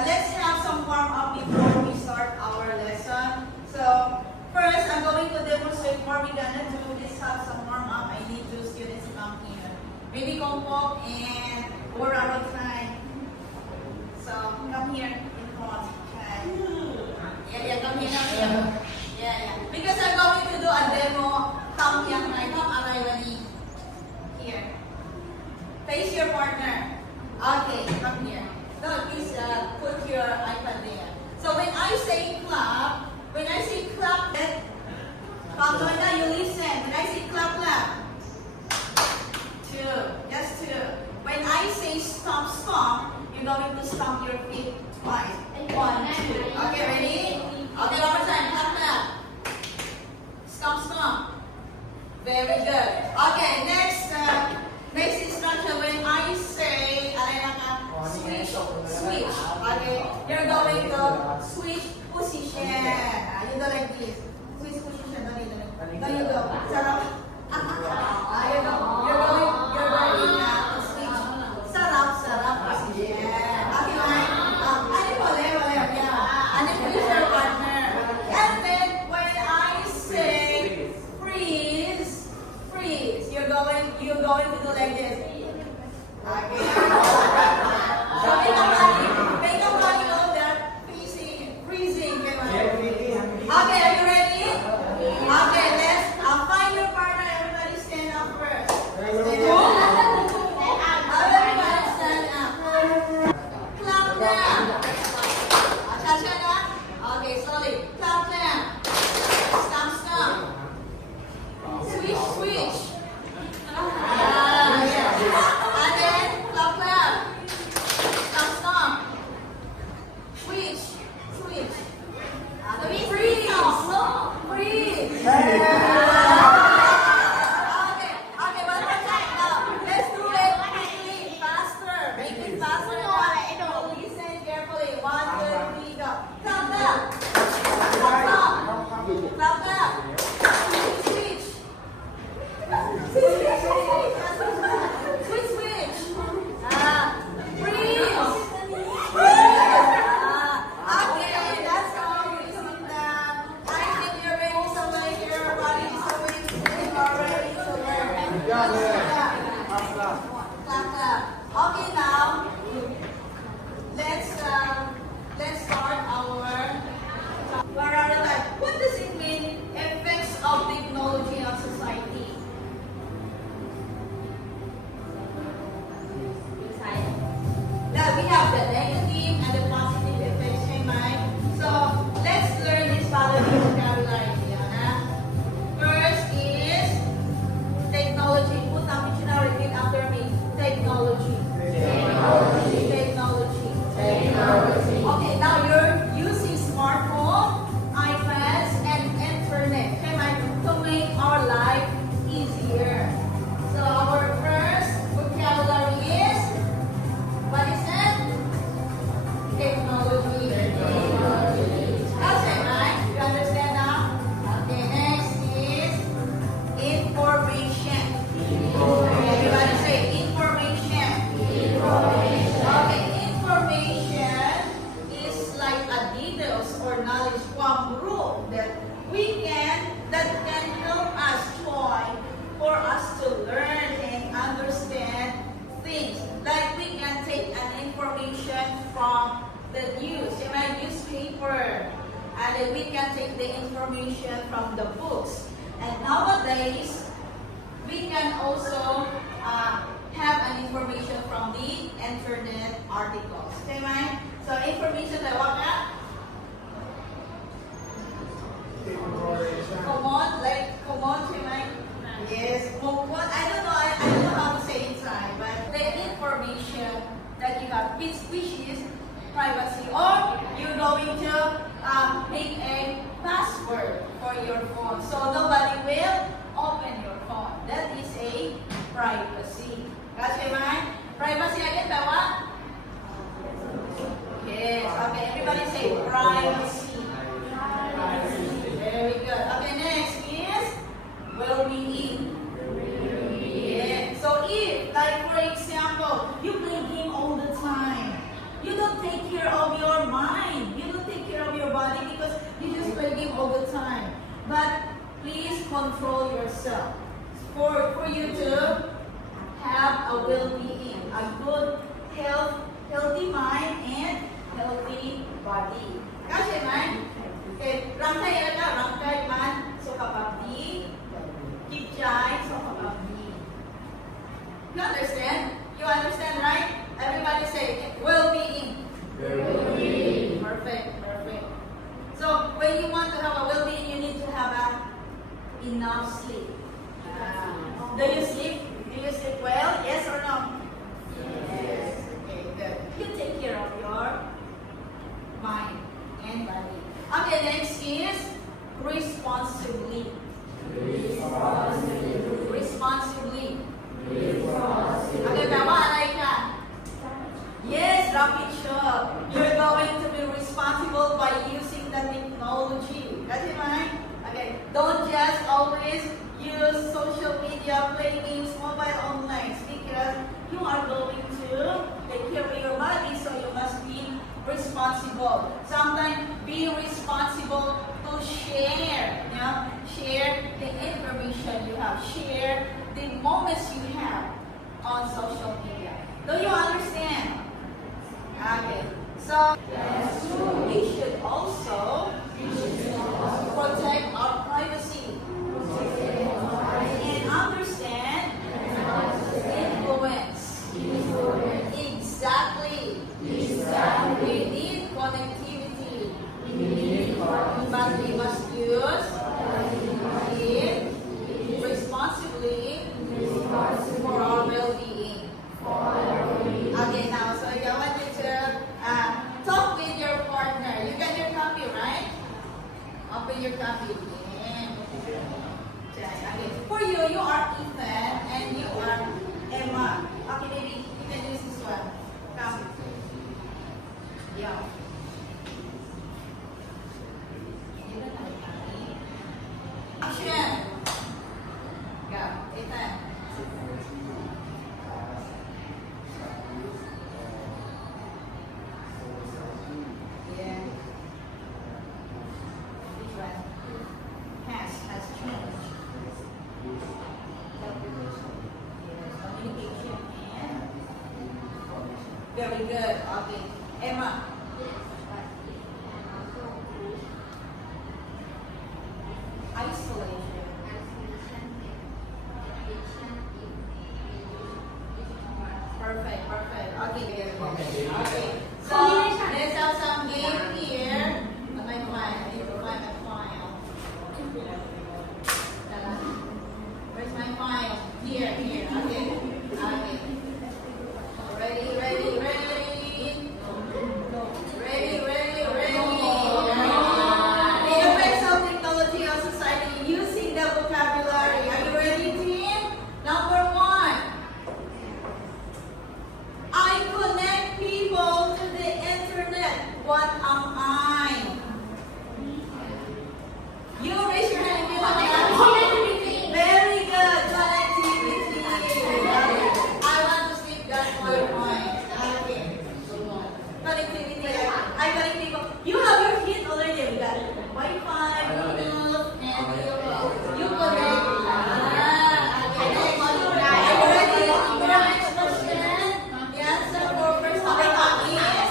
let's have some warm-up before we start our lesson. So, first, I'm going to demonstrate what we're gonna do. Let's have some warm-up. I need two students to come here. Baby Kongkok and Ora time. So, come here in front. Okay. Yeah, come here. Yeah. Because I'm going to do a demo. Come here, come arrivally. Here. Face your partner. Okay, come here. No, please put your iPad there. So when I say clap, then Pamela, you listen. When I say clap. Two, just two. When I say stomp, you're going to stomp your feet twice. One, two. Okay, ready? Okay, one more time. Clap. Stomp. Very good. Okay, next instruction. When I say, switch. Okay, you're going to switch position. You go like this. Switch position. No, you go. Sarap. You're going to switch. Sarap position. Okay, right? And then push your partner. And then when I say freeze, you're going to do like this. Okay. So make a body know that freezing. Okay, are you ready? Okay, let's find your partner. Everybody stand up first. Stand up. Everybody stand up. Clap now. Okay, slowly. Clap now. Stomp. Switch. And then clap. Stomp. Switch. Freeze. Okay, one more time now. Let's do it quickly, faster. Make it faster. Listen carefully. 1, 2, 3, go. Clap. Switch. Okay, that's all. We see that. I think you're ready to learn. Your body is ready to learn. Clap. Okay, now let's start our. What does it mean? Effects of technology on society. Now we have the negative and the positive effects in mind. So let's learn this following vocabulary. First is technology. Put up dictionary, repeat after me. Technology. Okay, now you're using smartphone, iPads, and internet to make our life easier. So our first vocabulary is, what is it? Technology. That's it, right? You understand now? Okay, next is information. Everybody say information. Okay, information is like a details or knowledge from group that can help us for us to learn and understand things. Like we can take an information from the newspaper, and then we can take the information from the books. And nowadays, we can also have an information from the internet articles. Okay, right? So information like what? Common, right? Yes. I don't know how to say it right, but the information that you have, which is privacy, or you're going to make a password for your phone, so nobody will open your phone. That is a privacy. Kasi right? Privacy again, what? Yes. Okay, everybody say privacy. Very good. Okay, next is well-being. Yeah. So if, like for example, you play game all the time, you don't take care of your So, for you to have a well-being, a good health, healthy mind, and healthy body. Kasi man, rangkay alaga, rangkay man, so kapabdi, kitchay, so kapabdi. You understand? You understand, right? Everybody say, well-being. Well-being. Perfect, perfect. So, when you want to have a well-being, you need to have enough sleep. Do you sleep? Do you sleep well? Yes or no? Yes. Okay, good. You take care of your mind and body. Okay, next is responsibly. Responsibly. Responsibly. Okay, bawa alay ka. Yes, rapid shop. You're going to be responsible by using the technology. Kasi man, okay, don't just always use social media, play games, mobile online, because you are going to take care of your body, so you must be responsible. Sometimes be responsible to share, you know, share the information you have, share the moments you have on social media. Do you understand? Okay, so we should also protect our privacy and understand influence. Exactly. We need connectivity, but we must use it responsibly for our well-being. Okay, now, so I want you to talk with your partner. You got your copy, right? Open your copy. Okay. For you, you are Ethan and you are Emma. Okay, maybe you can use this one. Come. Yeah. Action. Go, Ethan. Yeah. Which one? Has changed. Yes, communication and very good. Okay. Emma. Isolation. Perfect, perfect. Okay, very good. Okay. So let's have some game here. On my file. I need to find my file. Where's my file? Here. Okay. Okay. Ready. The effects of technology on society using the vocabulary. Are you ready, team? Number 1. I connect people to the internet. What am I? You raise your hand if you want to answer. Very good. Connectivity. I want to sleep. That's my point. Okay. Connectivity. I connect people. You have your hit already. We got Wi-Fi, Bluetooth, and you connect. Okay. Next. Are you ready for the next question? The answer for first topic is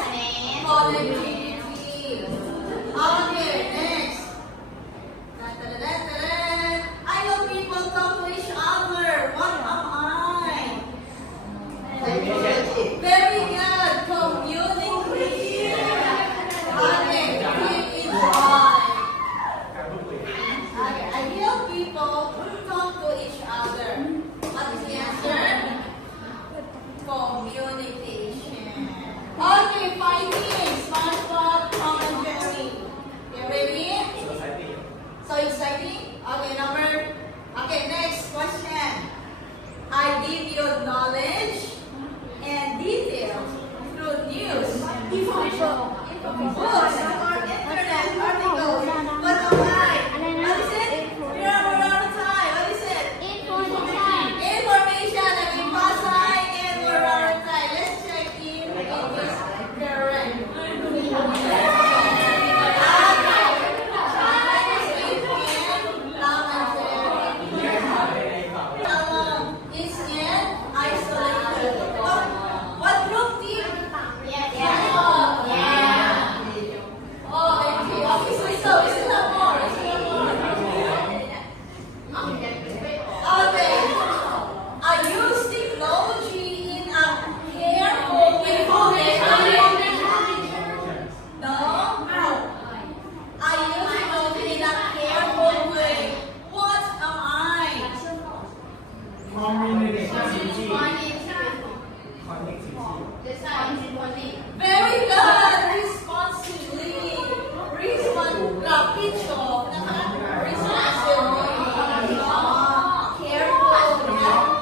connectivity. Okay. Next. I know people talk to each other. What am I? Very good. Communication. Okay. Keep in mind. Okay. I hear people talk to each other. What is the answer? Communication. Okay. Fighting. SpongeBob, Tom and Jerry. You ready? So exciting? Okay, next question. I give you knowledge and details through news, information, books, or internet articles. What am I? What is it? We're out of time. What is it? Information. Okay, pasay and we're out of time. Let's check if it is correct. Very good! Responsibly. Capriccio. Responsibly. Careful. Yeah.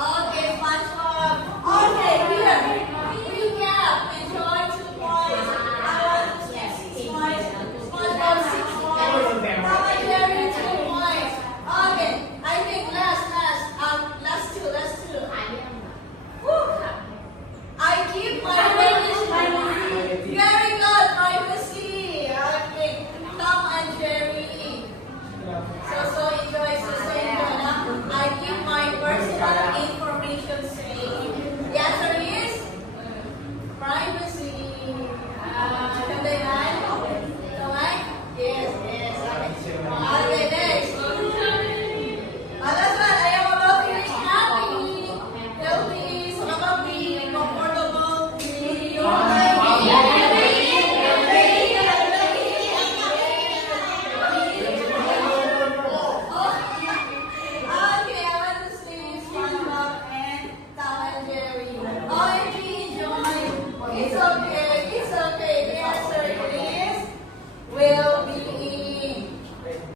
Okay, SpongeBob. Okay, here. Recap. Enjoy 2 points. I want to see 6 points. SpongeBob 6 points. Tom and Jerry 2 points. Okay, I think last two. Woo. I keep my privacy. Very good, privacy. I think Tom and Jerry. So enjoy. I keep my personal information safe. The answer is privacy. Ganda yan? Kamay? Yes. Okay, next. Last one, I am about to be happy, healthy, comfortable, Okay, I want to see SpongeBob and Tom and Jerry. OMG, enjoy. It's okay.